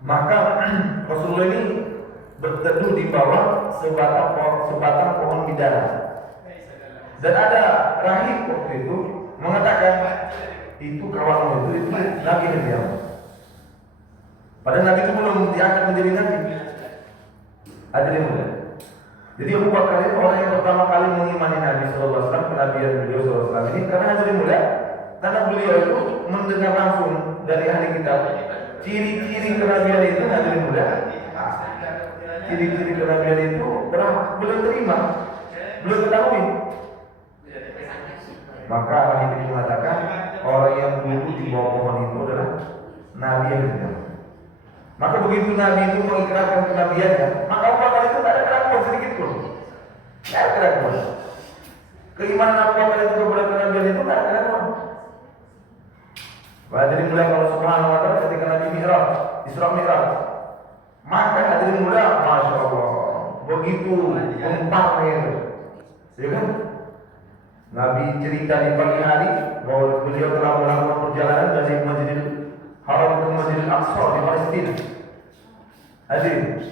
Maka Rasulullah ini berteduh di bawah sebatang pohon bidara. Dan ada rahib waktu itu mengatakan, itu kawanmu itu Nabi Hidayah. Padahal Nabi itu belum diangkat menjadi Nabi. Hadirin mulia. Jadi Abu Bakar itu orang yang pertama kali mengimani Nabi SAW, kenabian beliau SAW ini, karena hadirin mulia, karena beliau itu mendengar langsung dari ahli kitab ciri-ciri kenabian itu, hadirin mulia. Ciri-ciri kenabian itu belum terima, belum ketahui. Maka ahli itu mengatakan orang yang duduk di bawah pohon itu adalah Nabi yang benar. Maka begitu Nabi itu mengikrarkan kenabiannya, maka Abu Bakar itu tidak ada keraguan sedikit pun. Tidak ada keraguan. Keimanan Abu Bakar itu kepada kenabian itu tidak ada keraguan. Hadirin mulia Allah Subhanahu wa taala ketika Nabi Mi'raj, Isra Mi'raj, maka hadirin mulia, masya Allah, begitu gemparnya itu, ya kan? Nabi cerita di pagi hari bahwa beliau telah melakukan perjalanan dari Masjidil Haram ke Masjidil Aqsa di Palestina. Hadirin.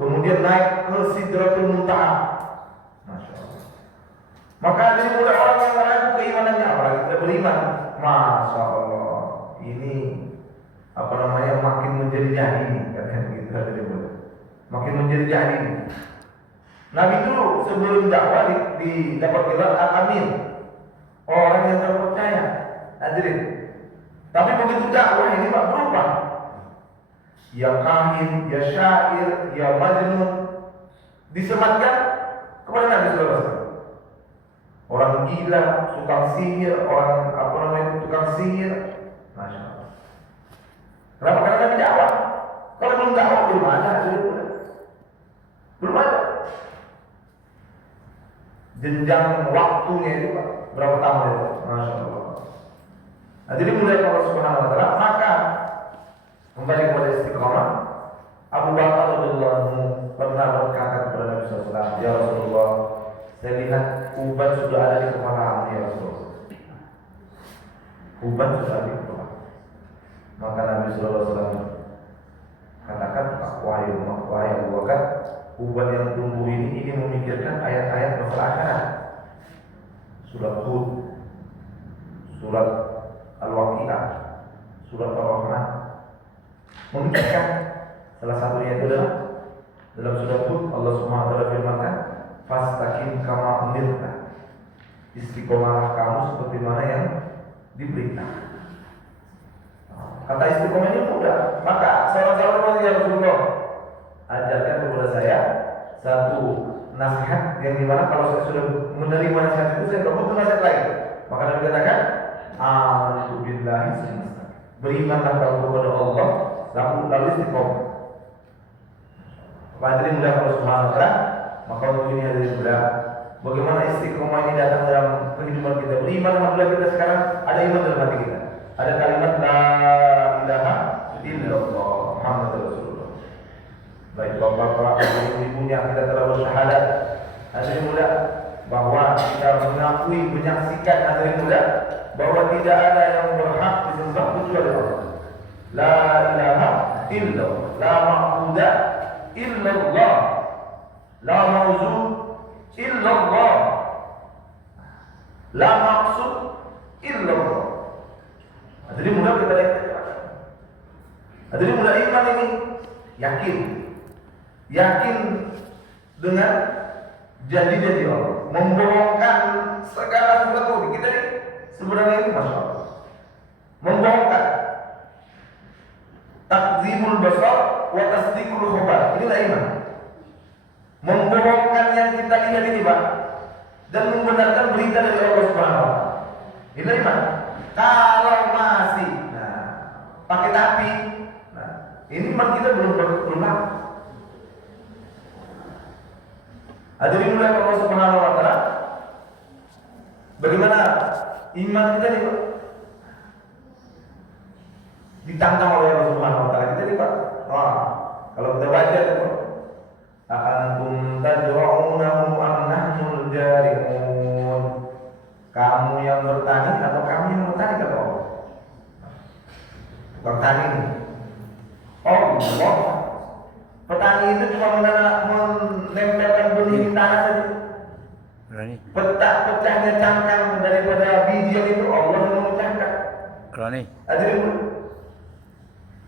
Kemudian naik ke Sidratul Muntaha. Masya Allah. Maka hadirin mulai orang yang ragu keimanannya, apalagi tidak beriman. Masya Allah. Ini makin menjadi jahil, katanya begitu hadirin mulai. Makin menjadi jahil. Nabi itu sebelum dakwah dapat gelar Al-Amin, orang yang terpercaya. Hadirin. Tapi begitu dakwah ini Pak berubah. Ya kahin, ya syair, ya majnun, disematkan kepada Nabi sallallahu alaihi wasallam. Orang gila, tukang sihir, tukang sihir. Masya Allah. Kenapa? Karena Nabi dakwah. Kalau belum dakwah belum ada, belum ada. Jenjang waktunya itu Pak, berapa tahun itu? Masya Allah. Nah, jadi mulai Allah Subhanahu wa taala, maka kembali kepada istiqamah. Abu Bakar radhiyallahu anhu pernah berkata kepada Nabi sallallahu alaihi wasallam, "Ya Rasulullah, saya lihat uban sudah ada di kepalamu ya Rasulullah." Uban sudah ada di kepala. Maka Nabi sallallahu alaihi wasallam katakan, "Wahai Abu Bakar, uban yang tumbuh ini memikirkan ayat-ayat masalah akhirat. Surat Hud, surat Al-Waqi'ah, surat Ar-Rahman. Memikirkan salah satunya itu adalah dalam surat Hud Allah Subhanahu wa taala firmankan, "Fastaqim kama umirta." Istiqomahlah kamu seperti mana yang diperintah. Kata istiqomah ini mudah. Maka sahabat-sahabat ya Rasulullah, ajarkan kepada saya satu nasihat yang dimana kalau saya sudah menerima nasihat itu saya tidak butuh nasihat lain. Maka Nabi katakan, "Amantu billahi semesta." Berimanlah kamu kepada Allah, lalu istiqomah. Hadirin mulia Allah Subhanahu wa taala, maka untuk ini hadirin mulia, bagaimana istiqomah ini datang dalam kehidupan kita. Beriman, alhamdulillah kita sekarang ada iman dalam hati kita. Ada kalimat la ilaha illallah Muhammadur Rasulullah. Baik bapak-bapak, ibu-ibunya kita telah bersyahadat. Hadirin mulia, bahwa kita mengakui, menyaksikan hadirin mulia bahwa tidak ada yang berhak disembah kecuali Allah. La ilaha illallah, la ma'budu illallah, la mawzu illallah, la maqsud illallah. Hadirin mulia kita lihat. Hadirin mulia, iman ini yakin dengan janji-janji Allah, membohongkan segala sesuatu. Kita ini sebenarnya ini masya Allah, membohongkan. Takdzibul basar wa tasdiqul khabar, inilah iman. Membohongkan yang kita lihat ini Pak, dan membenarkan berita dari Allah Subhanahu wa taala. Inilah iman. Kalau masih pakai tapi, ini iman kita belum berkembang. Hadirin mulai Allah Subhanahu wa taala, bagaimana iman kita nih Pak? Ditantang oleh Allah Subhanahu wa taala. Kita nih Pak, kalau kita baca itu, "Antum tad'unahu am nahnul jarimun." Kamu yang bertani atau kami yang bertani, kata Allah. Tukang tani. pecahnya cangkang daripada bijian itu Allah yang memecahkan.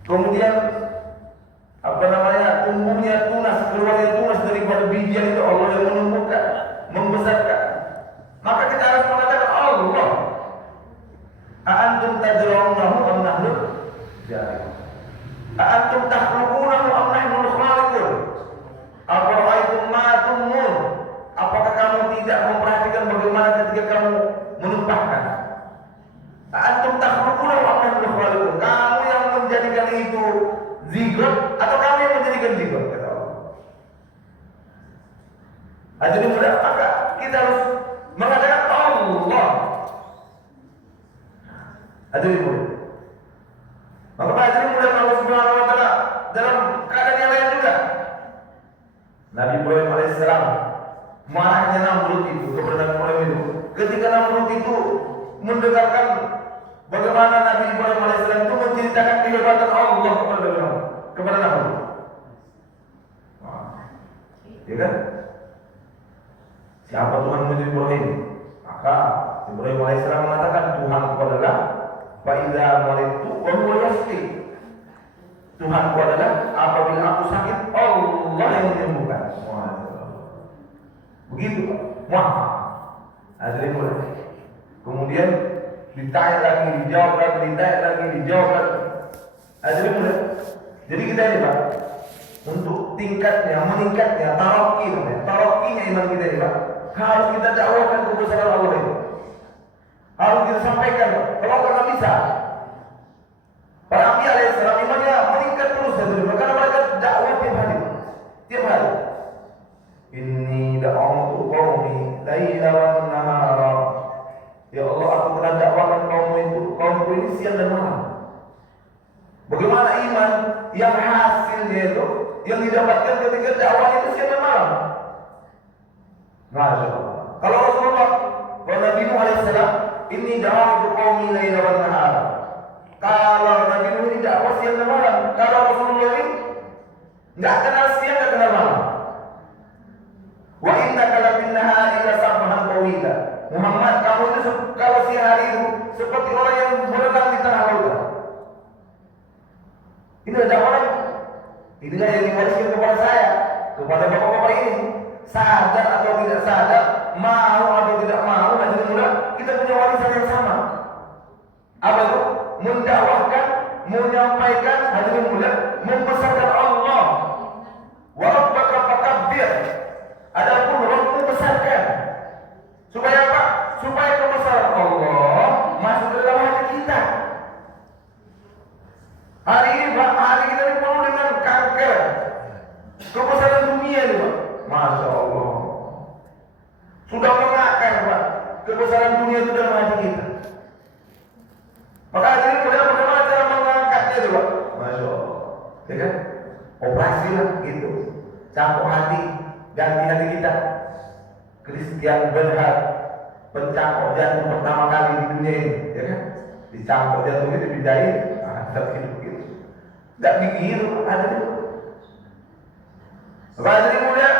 Kemudian tumbuhnya tunas, keluarnya tunas daripada bijian itu Allah yang menumbuhkan, membesarkan. Maka kita harus mengatakan Allah. A'antum tazra'unahu am nahnu zari'un. A'antum takhluqunahu am nahnu al-khaliqun. Afara'aytum ma tumnun. Apakah kamu tidak memperhatikan bagaimana ketika kamu menumpahkan? A'antum takhluqunahu am nahnu al-khaliqun. Kamu yang menjadikan itu zigot atau kamu yang menjadikan zigot, kata Allah. Jadi mudah, maka kita harus mengatakan Allah. Hadirin mulia. Maka hadirin mulia Allah Subhanahu wa taala dalam keadaan yang lain juga. Nabi Ibrahim alaihissalam marahnya Namrud itu kepada Nabi Ibrahim itu. Ketika Namrud itu mendengarkan bagaimana Nabi Ibrahim alaihissalam itu menceritakan kehebatan Allah kepada Namrud. Ya kan? Siapa Tuhan Nabi Ibrahim? Maka Ibrahim alaihissalam mengatakan Tuhanku adalah Fa'idha maridtu wa huwa yashfi. Tuhanku adalah apabila aku sakit Allah yang menyembuhkan. Begitu Pak. Kemudian ditanya lagi, dijawab lagi, ditanya lagi, dijawab lagi. Jadi kita ini Pak, untuk tingkatnya, meningkatnya, tarokinya iman kita ini Pak, harus kita dakwahkan kebesaran Allah ini. Harus kita sampaikan, kalau nggak bisa. Para Nabi alaihissalam imannya meningkat terus karena mereka dakwah tiap hari. Inni da'awtu qaumi laila wan nahara. Ya Allah, aku telah dakwahkan kaumku ini siang dan malam. Bagaimana iman yang hasilnya itu yang didapatkan ketika dakwah itu siang dan malam? Masya Allah. Kalau Rasulullah, kalau Nabi Nuh alaihissalam, ini da'awtu qaumi laila wan nahara. Kalau Nabi Nuh ini dakwah siang dan malam, kalau Rasulullah ini enggak kenal siang, enggak kenal malam. Wa innaka la bin nahari la sabhan tawila. Muhammad, kamu itu kalau siang hari itu seperti orang yang berenang di tengah lautan. Ini ada orang, inilah yang diwariskan kepada saya, kepada bapak-bapak ini. Sadar atau tidak sadar, mau atau tidak mau, hadirin mulia, kita punya warisan yang sama. Apa itu? Mendakwahkan, menyampaikan, hadirin mulia, membesarkan Allah. Wa rabbaka fakabbir. Adapun Rabbmu besarkan. Supaya apa? Supaya kebesaran Allah masuk ke dalam hati kita. Hari ini Pak, hari kita penuh dengan kanker. Kebesaran dunia ini Pak. Masya Allah. Sudah mengakar Pak. Kebesaran dunia itu dalam hati kita. Maka hari ini bagaimana cara mengangkatnya itu Pak? Masya Allah. Ya kan? Operasi lah gitu. Campur hati, ganti hati kita. Christian Bernhard, pencangkok jantung pertama kali di dunia ini, ya kan? Dicangkok jantungnya dipindahin, tetap hidup gitu. Gak begitu, ada itu. Hadirin mulia,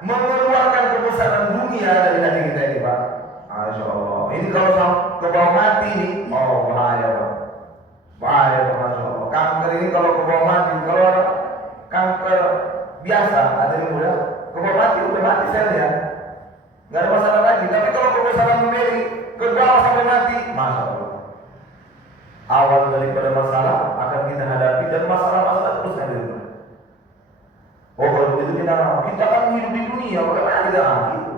mengeluarkan kebesaran dunia dari hati kita ini Pak. Masya Allah. Ini kalau ke bawah mati nih, oh bahaya Pak. Bahaya Pak, Masya Allah. Kanker ini kalau ke bawah mati, kalau kanker biasa, hadirin mulia, ke bawah mati udah mati selnya. Gak ada masalah lagi. Tapi kalau kebesaran memberi ke bawah sampai mati, Masya Allah. Awal daripada masalah akan kita hadapi dan masalah-masalah terus hadir. Oh, kalau begitu kita kan hidup di dunia, bagaimana kita gitu?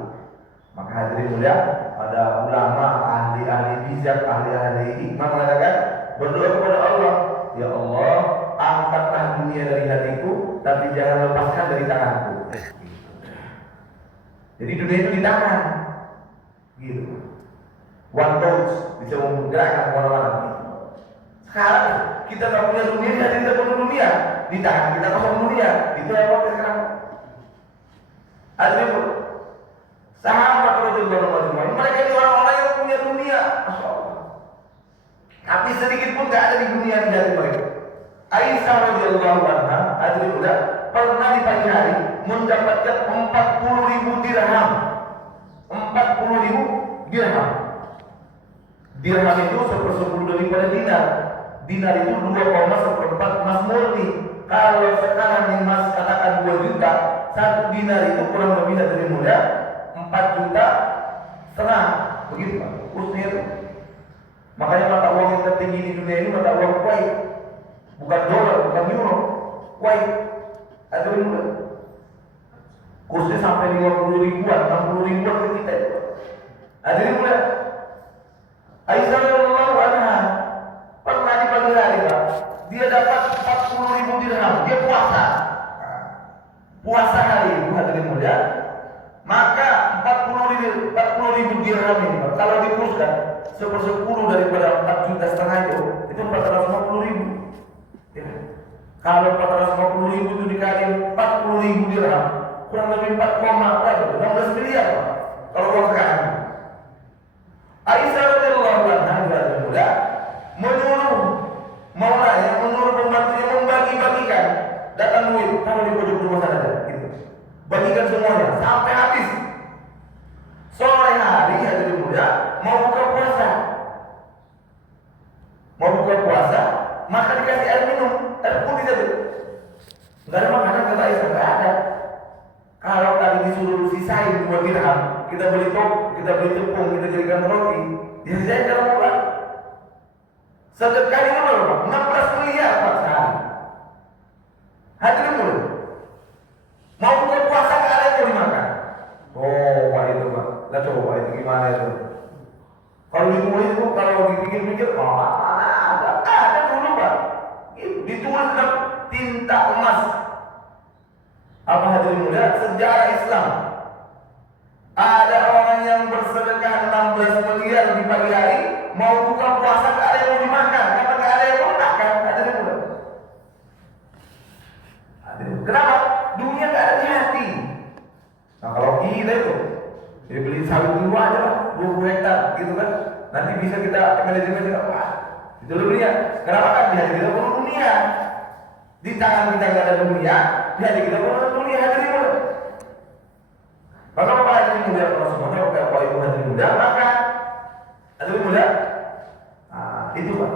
Maka hadirin mulia, ada ulama, ahli-ahli bijak, ahli-ahli hikmah mengatakan berdoa kepada Allah, ya Allah, angkatlah dunia dari hatiku, tapi jangan lepaskan dari tanganku. Jadi dunia itu di tangan, gitu. One touch bisa menggerakkan kemana-mana. Gitu. Sekarang kita nggak punya dunia, jadi kita punya dunia di tangan kita kosong dunia. Itu apa sekarang? Adil, sahabat Rasulullah SAW, mereka ini orang-orang yang punya dunia, Masya Allah. Tapi sedikit pun nggak ada di dunia di hati mereka. Aisyah radhiyallahu anha, adil udah pernah di pagi hari mendapatkan 40.000 dirham. 40.000 dirham. Dirham itu 1/10 daripada dinar. Dinar itu 2,1/4 emas murni. Kalau sekarang emas katakan 2 juta, 1 dinar itu kurang lebih dari mulia 4 juta setengah. Begitu Pak, kursnya itu. Makanya mata uang yang tertinggi di dunia ini mata uang Kuwait. Bukan dolar, bukan euro. Kuwait. Ada mulia. Kursnya sampai 50 ribuan, 60 ribuan ke kita itu. Ada mulia. Aisyah radhiyallahu anha pernah di pagi hari Pak, dia dapat 40.000 dirham, dia puasa hari itu hadirin mulia, maka 40.000 dirham ini Pak, kalau dikurskan 1/10 daripada 4 juta setengah itu 450.000. Ya. Kalau 450.000 itu dikali 40.000 dirham, kurang lebih 16 miliar Pak, kalau uang sekarang. Aisyah radhiyallahu anha menyuruh maulanya, menyuruh pembantunya membagi-bagikan, datang duit, taruh di pojok rumah sana gitu. Bagikan semuanya sampai habis. Sore hari hadirin mulia mau buka puasa. Mau buka puasa, maka dikasih air minum, air putih saja. Enggak ada makanan kata Aisyah, enggak ada. Kalau tadi disuruh sisain 2 dirham, kita beli tepung, kita jadikan roti, dia sisain kalau pulang. Sedekah itu berapa? 16 miliar Pak sehari. Hadirin mulia, mau buka puasa nggak ada yang mau dimakan. Oh Pak itu Pak, lah coba itu gimana itu? Kalau ditulis itu, kalau dipikir-pikir, mana ada dulu Pak. Ditulis dengan tinta emas. Apa hadirin mulia? Sejarah Islam. Ada orang yang bersedekah 16 miliar di pagi hari, mau buka puasa nggak ada yang mau dimakan, karena nggak ada yang mau makan. Hadirin mulia. Kenapa? Dunia nggak ada di hati. Nah kalau kita itu, ya beli sawit dulu aja lah, 20 hektar gitu kan. Nanti bisa kita manajemen juga, wah itu dunia. Kenapa kan di hati kita perlu dunia. Di tangan kita nggak ada dunia, di hati kita perlu dunia. Hadirin mulia. Maka Bapak hadirin mulia Allah Subhanahu wa taala, Ibu hadirin mulia, maka hadirin mulia, itu Pak.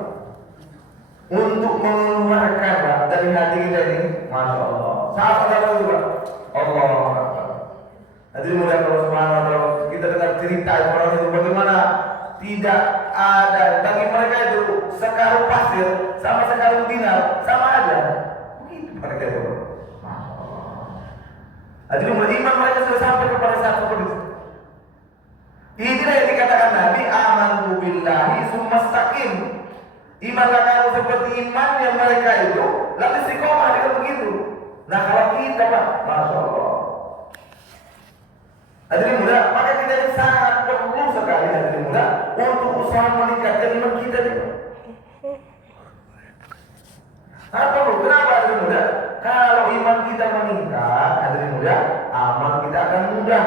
Untuk mengeluarkan Pak dari hati kita ini, masya Allah. Sahabat itu Pak. Allah. Hadirin mulia Allah Subhanahu wa taala, kita dengar cerita orang itu bagaimana tidak ada bagi mereka itu sekarung pasir sama sekarung dinar sama aja. Begitu mereka itu. Hadirin mulia, iman mereka sudah sampai kepada satu kondisi. Inilah yang dikatakan Nabi, amantu billahi summastaqim. Imanlah kamu seperti iman yang mereka itu, lalu istiqomah dengan begitu. Nah kalau kita Pak, masya Allah. Hadirin mulia, maka kita ini sangat perlu sekali hadirin mulia untuk usaha meningkatkan iman kita ini. Apa perlu? Kenapa hadirin mulia? Kalau iman kita meningkat, hadirin mulia, amal kita akan mudah.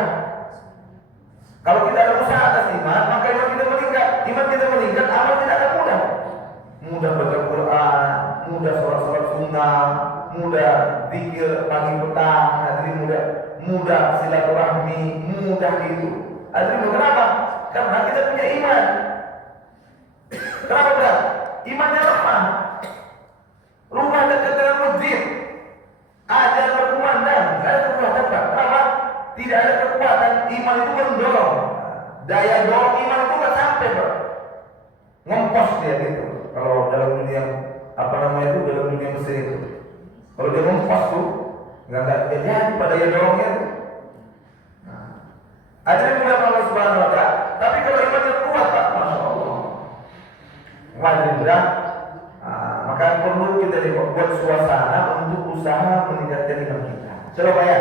Kalau kita ada usaha atas iman, maka iman kita meningkat. Iman kita meningkat, amal kita akan mudah. Mudah baca Quran, mudah sholat sunnah, mudah zikir pagi petang, hadirin mulia, mudah silaturahmi, mudah itu. Hadirin mulia, kenapa? Karena kita punya iman. Kenapa berat? Imannya lemah. Rumah dekat dengan masjid, ajar berkumandang, tidak ada kekuatan Pak. Kenapa? Tidak ada kekuatan, iman itu mendorong. Daya dorong iman itu nggak sampai Pak. Ngempos dia gitu. Kalau dalam dunia apa namanya itu, dalam dunia Mesir itu, kalau dia ngempos tuh nggak jadi pada daya dorongnya tuh. Ada yang mulia Allah Subhanahu wa taala. Tapi kalau imannya kuat Pak, masya Allah. Wajib mudah. Maka perlu kita buat suasana untuk usaha meningkatkan iman kita. Coba ya,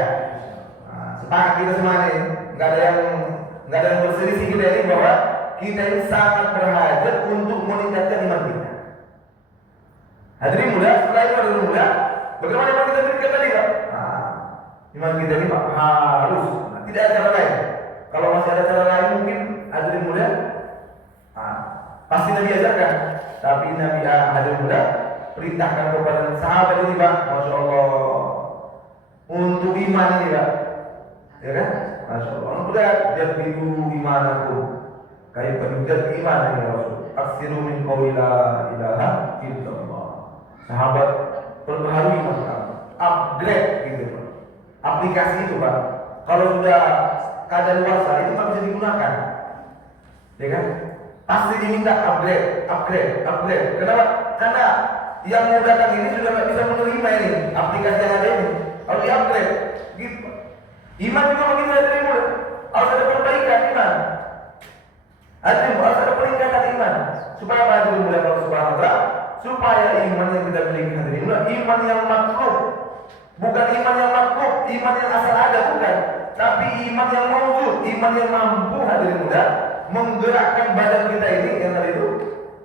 sepakat kita semuanya ini, nggak ada yang berselisih kita ini bahwa kita ini sangat berhajat untuk meningkatkan iman kita. Hadirin mulia, setelah itu hadirin mulia, bagaimana iman kita meningkat tadi Pak? Iman kita ini Pak harus, tidak ada cara lain. Kalau masih ada cara lain mungkin hadirin mulia, pasti Nabi ajarkan. Tapi Nabi hadirin mulia perintahkan kepada sahabat ini Pak, masya Allah, untuk iman ini Pak, ya kan? Masya Allah. Udah jadidu imanaku, Kaifa nujad iman ya Rasul? Aksiru min qawli la ilaha illallah. Sahabat perbaharui iman kamu. Upgrade gitu Pak. Aplikasi itu Pak. Kalau sudah kadaluarsa itu kan bisa digunakan. Ya kan? Pasti diminta upgrade. Kenapa? Karena yang mau datang ini sudah nggak bisa menerima ini aplikasi yang ada ini. Harus di-upgrade. Gitu. Iman juga begitu ya terima. Harus ada perbaikan iman. Harus ada peningkatan iman. Supaya apa itu mulai Allah Subhanahu wa taala? Supaya iman yang kita miliki hadirin iman yang maklub. Bukan iman yang maklub, iman yang asal ada bukan. Tapi iman yang mawjud, iman yang mampu hadirin muda menggerakkan badan kita ini yang tadi itu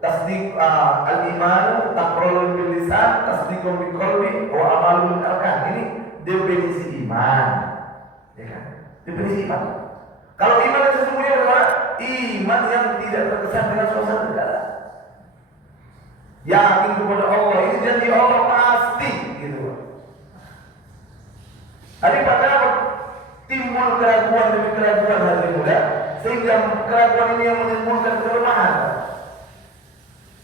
tasdik al-iman taqrarun bil lisan tasdiqun bil qalbi wa amalun bil arkan. Ini definisi iman. Ya kan? Definisi iman. Kalau iman yang sesungguhnya adalah iman yang tidak terkesan dengan suasana negara. Yakin kepada Allah, ini janji Allah pasti gitu. Hari pada timbul keraguan demi keraguan hadirin muda, sehingga keraguan ini yang menimbulkan kelemahan.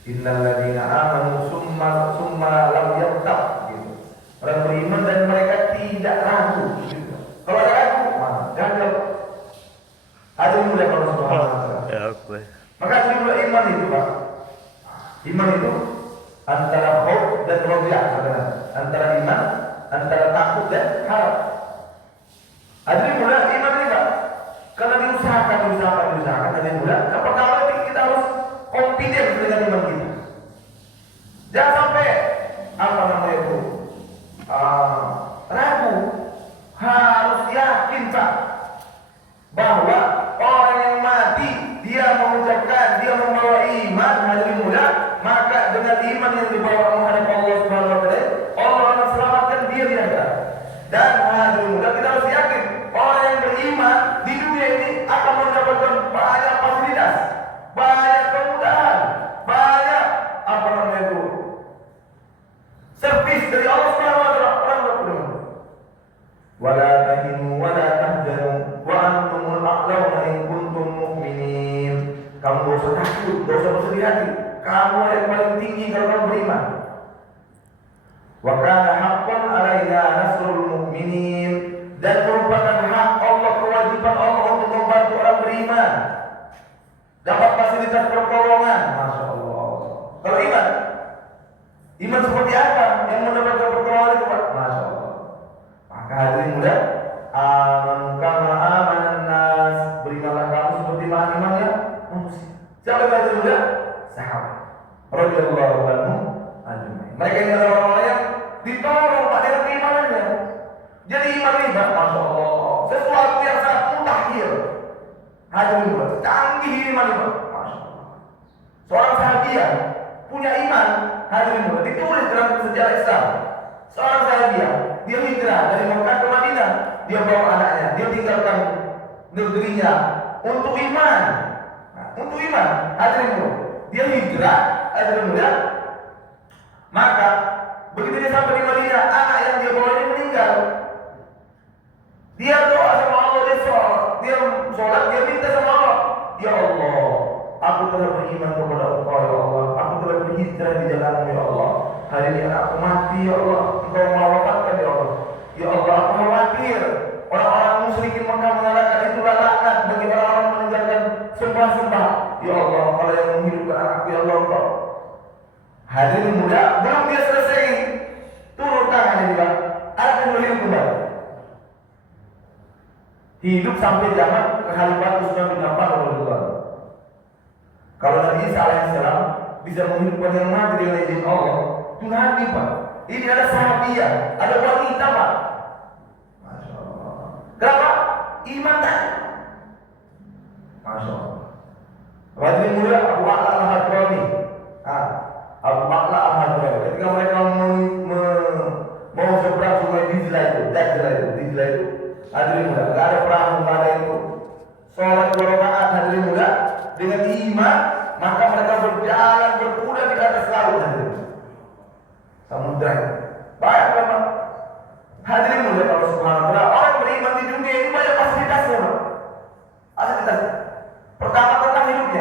Innal ladzina amanu summa lam yartab gitu. Orang beriman dan mereka tidak ragu gitu. Kalau ada ragu, gagal. Hadirin muda kalau subhanahu wa ta'ala. Ya, oke. Maka timbul iman itu, Pak. Iman itu antara khauf dan raja, antara iman, antara takut dan harap. Hadirin muda, iman ini Pak, karena diusahakan hadirin muda. Yang pertama kita harus confident dengan iman kita. Jangan sampai ragu. Harus yakin Pak bahwa orang yang mati dia mengucapkan dia membawa iman hadirin muda, maka dengan iman yang dibawa menghadap Allah Subhanahu wa taala, Allah akan selamatkan dia di akhirat. Dan hadirin muda kita harus yakin orang yang beriman di dunia ini akan mendapatkan banyak fasilitas, banyak kemudahan, banyak servis dari Allah Subhanahu wa taala. Orang beriman. Wala tahinu wala tahzanu wa antumul a'launa in kuntum mu'minin. Kamu gak usah takut, gak usah bersedih hati. Kamu yang paling tinggi kalau kamu beriman. Wa kana haqqan 'alaina nasrul mu'minin. Dan merupakan hak Allah, kewajiban Allah untuk membantu orang beriman dapat fasilitas pertolongan. Masya Allah. Kalau iman seperti apa yang mendapatkan pertolongan itu Pak? Masya Allah. Maka hadirin muda, aman kama amanan nas, berimanlah kamu seperti imannya manusia. Siapa hadirin muda? Sahabat radhiyallahu anhum ajmain. Mereka ini adalah orang yang ditolong Pak dengan keimanannya. Jadi iman ini, Masya Allah, sesuatu yang sangat mutakhir. Hadirin muda, canggih iman ini, Masya Allah. Seorang sahabiah punya iman, hadirin muda, ditulis dalam sejarah Islam. Seorang sahabiah, dia hijrah dari Mekah ke Madinah, dia bawa anaknya, dia tinggalkan negerinya untuk iman. Untuk iman, hadirin muda, dia hijrah, hadirin muda. Maka begitu dia sampai di Madinah, anak yang dia bawa ini meninggal. Dia doa sama Allah, dia sholat, dia minta sama Allah, ya Allah, aku telah beriman kepada Engkau ya Allah, aku telah berhijrah di jalan-Mu ya Allah. Hari ini aku mati ya Allah, Engkau mewafatkan ya Allah. Ya Allah, aku khawatir orang-orang musyrikin Mekah mengatakan itulah laknat bagi orang-orang meninggalkan sembah-sembah. Ya Allah, kalau yang menghidupkan anakku ya Allah Engkau. Hadirin muda, belum dia selesai turun tangan ini Pak, anak yang hidup kembali. Hidup sampai zaman kekhalifahan Utsman bin Affan radhiyallahu. Kalau Nabi Isa alaihissalam bisa menghidupkan yang mati dengan izin Allah, itu Nabi Pak. Ini ada sahabiah, ada wanita Pak. Masya Allah. Kenapa? Iman tadi. Masya Allah. Hadirin mulia, Abu A'la al-Hadrami. Abu A'la al-Hadrami. Ketika mereka mau seberang sungai Dijlah itu. Hadirin muda, gak ada perang, gak ada itu. Sholat 2 rakaat hadirin muda dengan iman, maka mereka berjalan berkuda di atas laut hadirin. Samudra. Baik memang. Hadirin muda kalau subhanahu wa ta'ala, orang beriman di dunia ini banyak fasilitasnya. Fasilitas. Pertama tentang hidupnya.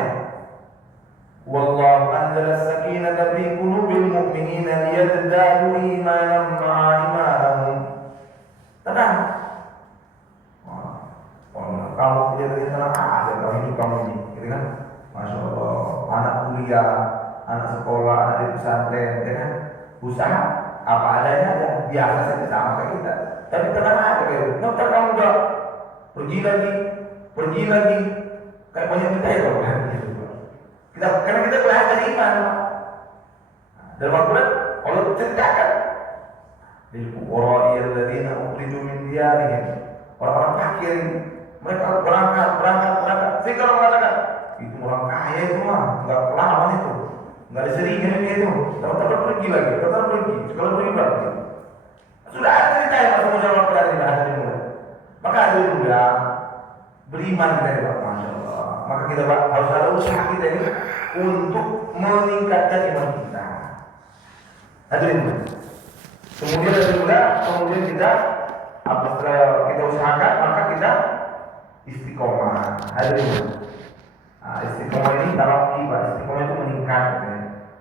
kamu kelihatannya tenang aja kalau hidup kamu ini, gitu kan? Masya Allah, anak kuliah, anak sekolah, anak di pesantren, ya kan? Usaha apa adanya ya biasa saja sama kayak kita. Tapi tenang aja kayak itu. Ntar kamu udah pergi lagi, kayak banyak kita ya kalau karena kita belajar iman. Dalam Al-Quran Allah ceritakan lil fuqara'i alladziina ukhriju min diyarihim, orang-orang fakir mereka berangkat. Sehingga orang mengatakan itu orang kaya itu mah nggak kelamaan itu, nggak ada seringan itu. Tahu-tahu pergi lagi, sekolah beribadah. Sudah ada cerita yang masuk dalam Al-Quran ini bahasa ini. Maka ada juga beriman dari Pak, Masya Allah. Maka kita harus ada usaha kita ini untuk meningkatkan iman kita. Hadirin. Kemudian kita setelah kita usahakan maka kita istiqomah. Hadirin. Istiqomah ini tarakki, istiqomah itu meningkat. Ya.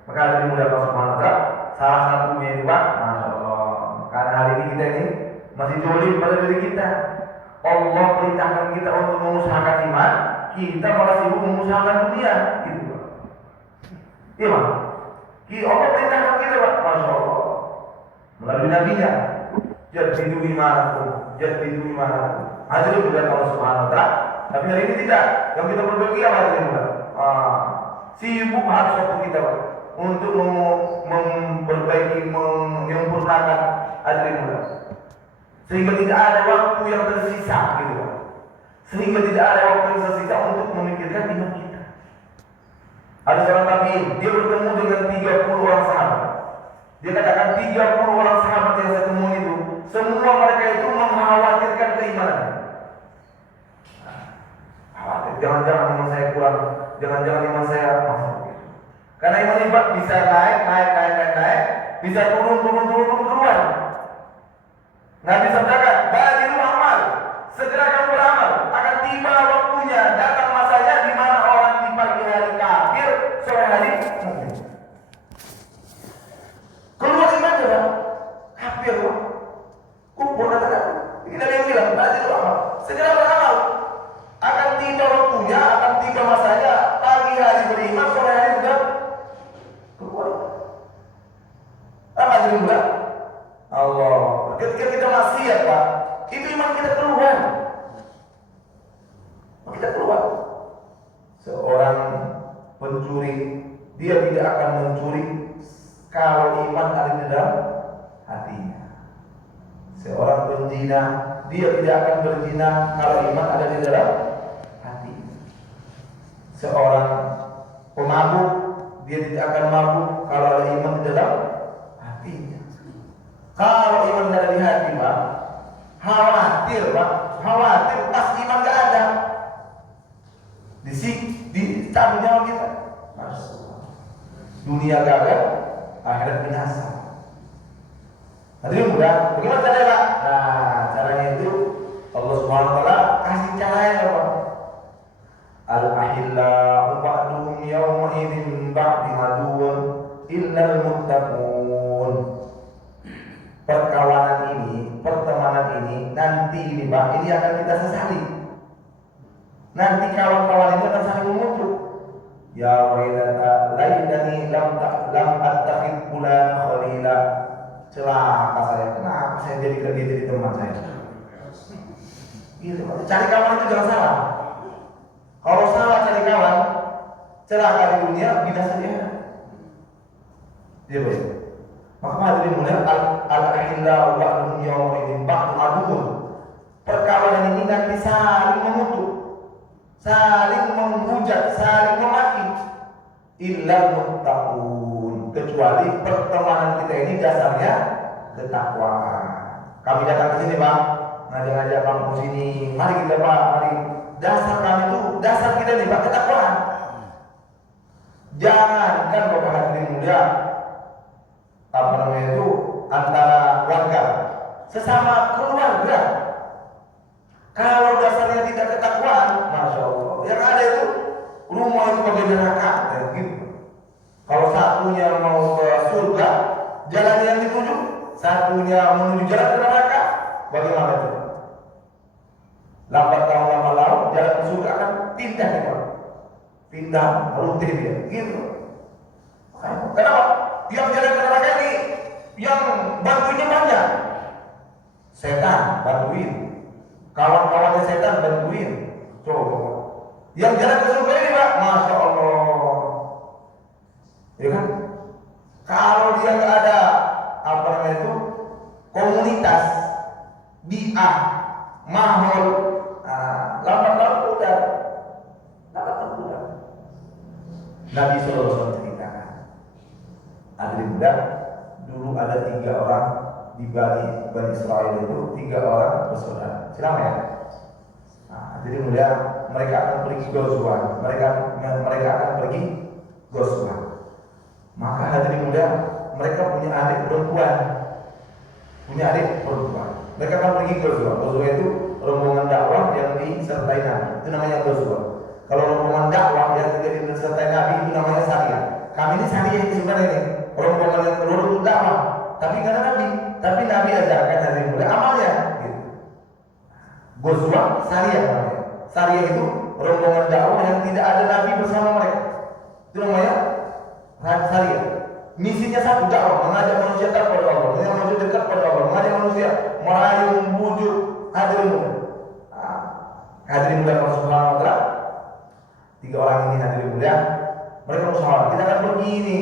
Maka hadirin mulia Allah Subhanahu wa taala, salah satunya itu Pak, Masya Allah. Karena hari ini kita ini masih jolim pada diri kita. Allah perintahkan kita untuk mengusahakan iman, kita malah sibuk mengusahakan dunia. Gitu. Iya Pak. Allah perintahkan kita Pak, Masya Allah. Melalui nabinya, jadidu imanakum. Hadirin mulia Allah Subhanahu wa taala. Tapi hari ini tidak. Yang kita berbagi apa hari ini? Sibuk harus waktu kita Pak, untuk memperbaiki, menyempurnakan hadirin mulia. Sehingga tidak ada waktu yang tersisa gitu Pak. Sehingga tidak ada waktu yang tersisa untuk memikirkan iman kita. Ada seorang tabi'in, dia bertemu dengan 30 orang sahabat. Dia katakan 30 orang sahabat yang saya temui itu, semua mereka itu mengkhawatirkan keimanan. Khawatir, jangan-jangan iman saya kurang, jangan-jangan iman saya masuk. Karena iman ini bisa naik, bisa turun. Nabi sabdakan, badiru amal, segera kamu beramal, akan tiba waktunya, datang masanya di mana orang di pagi hari kafir, sore hari mukmin. Keluar imannya Pak, kafir Pak, kubur katakan. Ini Nabi yang bilang, badiru amal, segera beramal, akan tiba waktunya, akan tiba masanya, pagi hari beriman, sore hari sudah keluar. Apa jadi bulan? Allah. Ketika kita maksiat Pak, itu iman kita keluar. Seorang pencuri, dia tidak akan mencuri kalau iman ada di dalam hatinya. Seorang penzina, dia tidak akan berzina kalau iman ada di dalam hatinya. Seorang pemabuk, dia tidak akan mabuk kalau ada iman di dalam hatinya. Kalau iman tidak ada di hati Pak, khawatir pas iman gak ada di tanggung jawab kita. Dunia gagal, akhirat binasa. Hadirin mudah, bagaimana caranya Pak? Nah, caranya itu Allah Subhanahu wa taala kasih caranya Pak. Al-ahillau ba'duhum yawma idzin ba'di aduwwun illal muttaqun. Pertemanan ini nanti ini Pak, ini akan kita sesali. Nanti kawan-kawan itu akan saling mengutuk. Ya wailata laitani lam attakhid fulan khalila. Celaka saya, kenapa saya jadikan dia jadi teman saya? Gitu, cari kawan itu jangan salah. Kalau salah cari kawan, celaka di dunia, binasa di akhirat. Dia baik. Maka hadirin mulia, al-ahillau ba'duhum yawma idzin ba'du aduwwun. Perkawanan ini nanti saling mengutuk, saling menghujat, saling memaki. Illal muttaqun, kecuali pertemanan kita ini dasarnya ketakwaan. Kami datang ke sini Pak, ngajak-ngajak kampus ini, mari kita Pak, mari. Dasar kami itu, dasar kita nih Pak, ketakwaan. Jangankan Bapak hadirin mulia, antara warga, sesama keluarga. Kalau dasarnya tidak ketakwaan, Masya Allah, yang ada itu rumah itu bagai neraka. Gitu. Kalau satunya mau ke surga, jalan yang dituju, satunya menuju jalan ke neraka, bagaimana itu? Lambat laun pindah gitu. Pindah rute dia, gitu. Kenapa? Yang jalan ke neraka ini, yang bantuinnya banyak. Setan bantuin, kawan-kawannya setan bantuin. Coba. Yang jalan ke surga ini Pak, Masya Allah. Ya kan? Kalau dia nggak ada apa namanya itu komunitas, bi'ah, mahol, lambat-lambat udah. Nabi SAW ceritakan, hadirin muda, dulu ada 3 orang di Bani Israel itu 3 orang bersaudara. Siapa ya? Hadirin muda, mereka akan pergi Ghazwan, mereka akan pergi Ghazwan. Maka hadirin muda, mereka punya adik perempuan. Mereka akan pergi Ghazwan. Ghazwan itu rombongan dakwah yang disertai Nabi. Itu namanya Ghazwan. Kalau rombongan dakwah yang tidak disertai Nabi itu namanya Sariyah. Kami ini Sariyah itu sebenarnya ini rombongan yang keluar dakwah, tapi nggak ada Nabi. Tapi Nabi ajarkan hadirin muda amalnya. Gitu. Ghazwan Sariyah namanya. Sariyah itu rombongan dakwah yang tidak ada Nabi bersama mereka. Itu namanya Sariyah. Misinya satu, dakwah, mengajak manusia dekat pada Allah, mengajak manusia dekat pada Allah, mengajak manusia merayu, membujuk hadirin muda. Hadirin muda Allah Subhanahu wa taala. 3 orang ini hadirin muda, mereka musyawarah, kita akan pergi ini.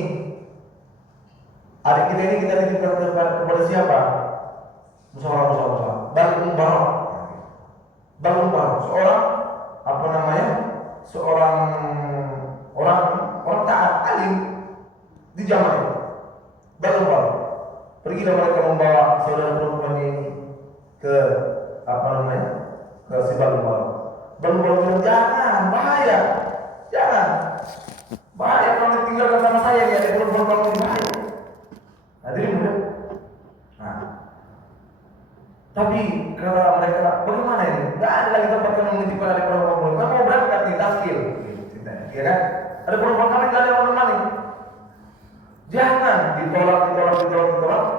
Adik kita ini kita titipkan kepada siapa? Musyawarah. Balung Barok. Seorang orang taat, alim di zaman itu. Balung Barok. Pergilah mereka membawa saudara perempuan ini ke ke si Balung Barok. Balung Barok bilang, jangan, bahaya. Bahaya kalau tinggalkan sama saya ya, ada perempuan kamu ini bahaya. Hadirin muda. Tapi kalau mereka bagaimana ini? Tidak ada lagi tempat kamu menitipkan ada perempuan. Kamu mau berangkat nih, taskil. Ya kan? Ada perempuan kami tidak ada yang menemani. Jangan ditolak.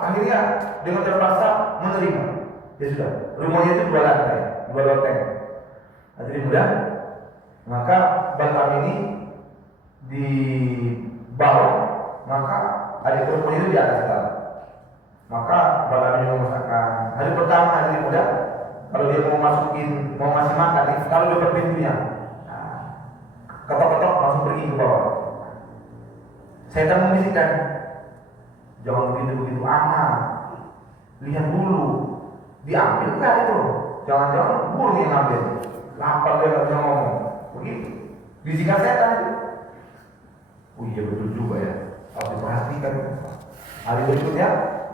Akhirnya dengan terpaksa menerima. Ya sudah. Rumahnya itu 2 lantai, 2 loteng. Hadirin muda. Maka Batam ini di bawah, maka adik perempuan itu di atas tanah. Maka Batam ini memasakkan. Hari pertama hadirin muda, kalau dia mau ngasih makan nih, kalau dapat pintunya, ketok-ketok langsung pergi ke bawah. Setan membisikkan, jangan begitu aman. Lihat dulu, diambil nggak itu? Jangan-jangan burung yang ngambil. Lapar dia nggak bisa ngomong. Begitu. Bisikan setan itu. Oh iya betul juga ya. Harus diperhatikan. Hari berikutnya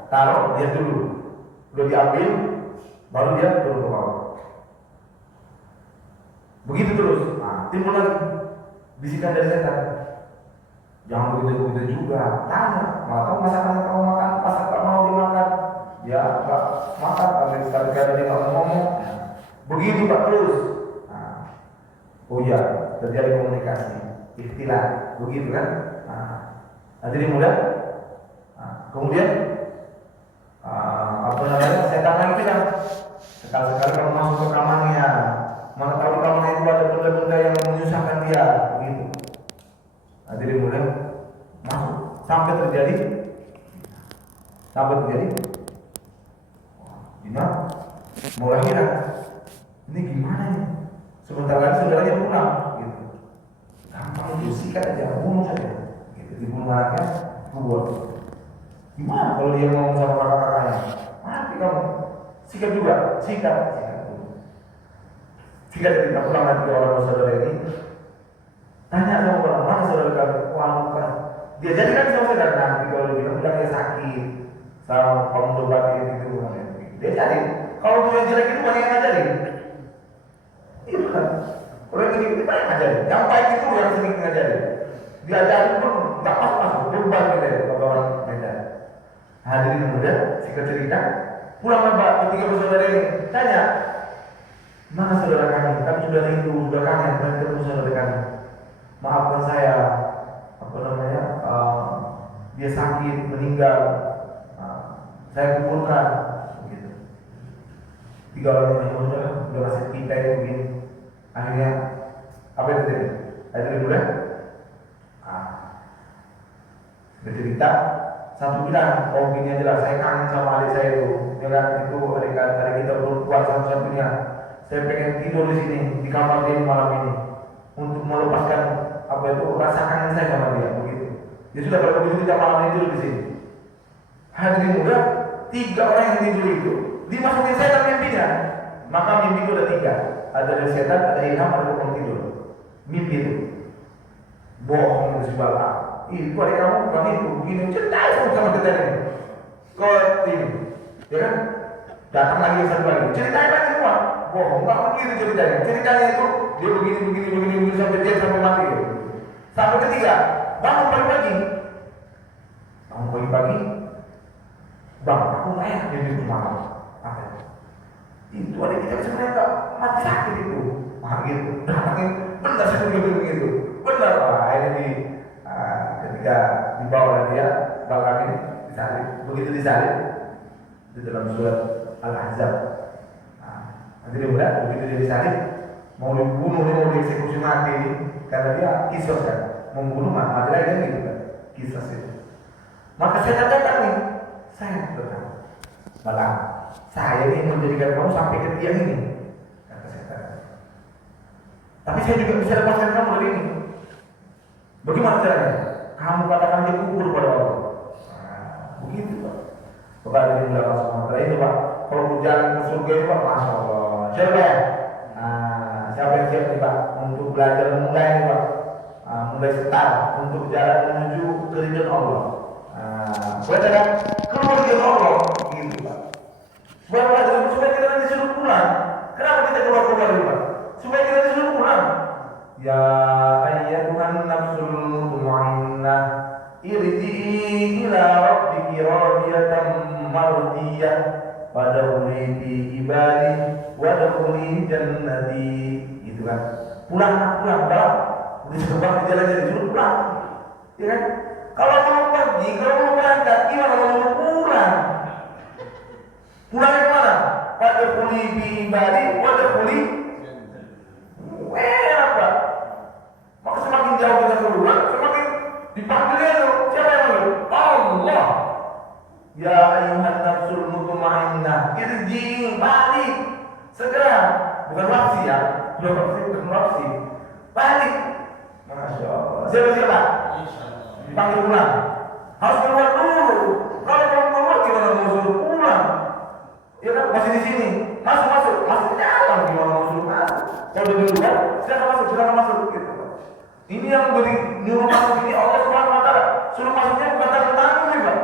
taruh dia dulu. Udah diambil, baru dia turun ke bawah. Begitu terus. Timbul lagi bisikan dari setan. Jangan begitu juga. Tanya, mau masakan kamu makan? Masak tak mau dimakan? Ya nggak makan. Tapi sekali-kali dia nggak ngomong. Begitu Pak terus. Oh iya, terjadi komunikasi, ikhtilat, begitu kan? Hadirin muda. Kemudian setan lagi bilang, sekali-sekali kamu masuk ke kamarnya, mana tahu kamarnya itu ada benda-benda yang menyusahkan dia, begitu. Hadirin muda, masuk sampai terjadi, gimana? Mulai hilang. Ini gimana nih? Sebentar lagi saudaranya pulang, gitu. Gampang itu, sikat aja, bunuh saja. Gitu, dibunuh anaknya, buat. Gimana kalau dia ngomong sama kakak-kakaknya? Mati kamu. Sikat juga, sikat. Sikat kita pulang nanti orang saudara ini. Tanya sama orang, mana saudara kamu? Wah, bukan. Dia jadikan sama saudara nanti kalau dia bilang dia sakit, sama kamu berobatin gitu, dia cari. Kalau dia jelek itu banyak yang ngajarin. Itu kan. Kalau yang itu banyak ngajarin. Yang baik itu yang sering ngajarin. Diajarin pun nggak masuk berubah gitu ya kalau orang Medan. Hadirin muda, singkat cerita, pulang Mbak ketiga bersaudara ini tanya, mana saudara kami? Kami sudah rindu, sudah kangen, dan ketemu saudara kami. Maafkan saya, dia sakit, meninggal, saya kuburkan. Begitu. 3 orang ini udah ngasih kita itu begini. Akhirnya apa yang Satu bilang, oh gini aja lah, saya kangen sama adik saya itu. Ya kan, itu adik kita perempuan satu-satunya. Saya pengen tidur di sini, di kamar dia malam ini, untuk melepaskan apa itu rasa kangen saya sama dia, begitu. Ya sudah, kalau begitu kita malam ini tidur di sini. Hadirin muda, 3 orang yang tidur itu dimasukin setan mimpinya. Maka mimpi itu ada 3. Ada dari setan, ada ilham, ada orang tidur. Mimpi itu bohong itu sebelah. Itu adik kamu bukan itu, begini cerita sama kita ini. Kau ini, ya kan? Datang lagi satu lagi, ceritain lagi semua. Bohong, nggak begitu ceritanya. Ceritanya itu dia begini sampai mati. Sampai ketiga, bangun pagi-pagi. Bang, aku nggak enak jadi di malam. Apa? Itu ada kita sebenarnya nggak mati sakit itu. Gitu. Datangin, benar saya begitu. Benar, ini ketika dibawa dia, bakal ini disalib. Begitu disalib di dalam surat Al-Ahzab. Nanti dia bilang, begitu dia disalib, mau dibunuh, mau dieksekusi mati, karena dia kisos kan, membunuh mati lagi kan gitu kan, kisos itu. Maka saya katakan nih, saya datang, malah saya ini menjadikan kamu sampai ke tiang ini, kata setan. Tapi saya juga bisa lepaskan kamu dari ini. Bagaimana caranya? Kamu katakan dia kubur pada Allah. Begitu Pak. Bapak dari belakang semua itu Pak. Kalau berjalan ke surga itu Pak, Masya Allah. Siapa ya? Siapa yang siap nih Pak untuk belajar mulai nih Pak? Mulai start untuk jalan menuju keridhaan Allah. Buat kan? Keluar dari Allah, gitu Pak. Supaya kita nanti disuruh pulang. Kenapa kita keluar Pak? Supaya kita disuruh pulang. Ya ayyatuhan nafsul mutmainnah irji'i ila rabbiki radiyatan mardiyah wadkhuli fi ibadi wadkhuli jannati. Gitu kan. Pulang dah. Udah sebab di jalan disuruh pulang. Ya kan? Kalau mau pergi, kalau mau berangkat, gimana mau pulang? Pulangnya kemana? Wadkhuli fi ibadi wadkhuli apa? Maka semakin jauh kita keluar, semakin dipanggilnya itu. Siapa yang manggil? Allah. Ya ayyuhan nafsul mutmainnah, irji'i, balik. Segera. Bukan wafsi ya. Bukan wafsi. Balik. Masya Allah. Siapa? Dipanggil pulang. Harus keluar dulu. Kalau belum keluar gimana mau suruh pulang? Ya kan masih di sini. Masuk ke dalam gimana mau suruh masuk? Kalau udah di luar, silakan masuk gitu. Ini yang beri nyuruh masuk ini Allah Subhanahu wa taala. Suruh masuknya bukan tanggung-tanggung nih, Pak.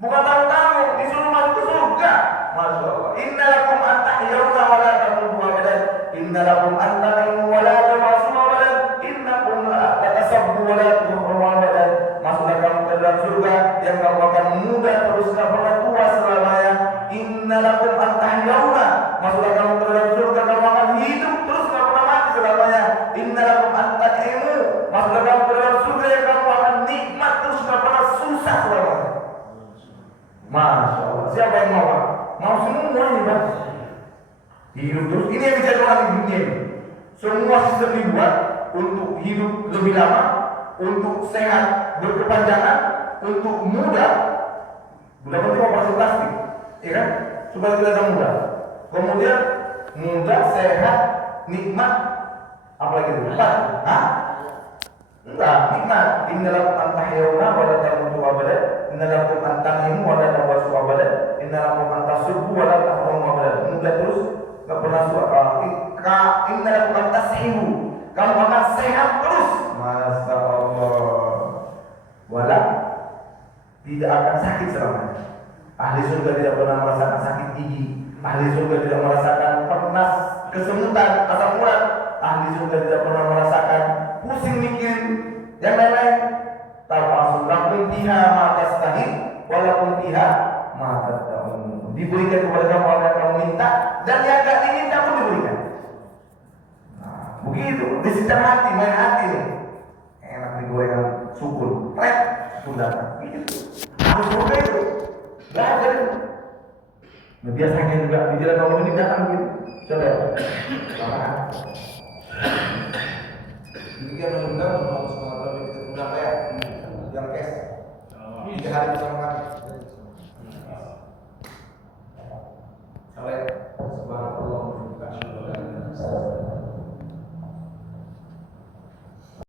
Bukan tanggung-tanggung, disuruh masuk ke surga. Masya Allah. Innalakum an tahyawna wa la tamutu abadan. Innalakum an tahimu wa la tamasu abadan. Innakum la tatasabbu wa la tuhru abadan. Masuklah kamu ke dalam surga yang kamu akan muda terus tidak pernah tua selamanya. Innalakum an tahyawna. Masuklah kamu ke dalam surga kamu akan hidup terus tidak pernah mati selamanya. Innalakum an tahimu. Masuklah kamu ke dalam surga yang kamu akan nikmat terus tidak pernah susah selamanya. Masya Allah. Siapa yang mau Pak? Mau semua ini Pak. Hidup terus. Ini yang dicari orang di dunia ini. Semua sistem dibuat untuk hidup lebih lama, untuk sehat berkepanjangan, untuk muda. Muda penting operasi plastik, ya kan? Supaya kita muda. Kemudian muda, sehat, nikmat, apalagi itu? Enggak, nikmat. Innalakum an tahyawna wa la tamutu abadan. Innalakum an tahimu wa la tawasu abadan. Innalakum an tasubbu wa la tahrumu abadan. Muda terus, enggak pernah suara. Innalakum an tashihu. Kamu akan sehat terus. Masya Allah. Wala tidak akan sakit selamanya. Ahli surga tidak pernah merasakan sakit gigi. Ahli surga tidak merasakan pernah kesemutan, asam urat. Ahli surga tidak pernah merasakan pusing mikir yang lain-lain. Lakum fiha ma tastahil wa lakum fiha ma tad'un. Diberikan kepada kamu apa yang kamu minta dan yang enggak diminta pun diberikan. Begitu, disita hati, main hati nih. Enak digoreng sukun, sudah. Begitu. Harus surga itu. Belajar. Nah, biasanya juga di jalan kamu ini datang gitu. Coba ya. Demikian benar-benar Allah SWT kita pulang ya. Yang cash. hari bersama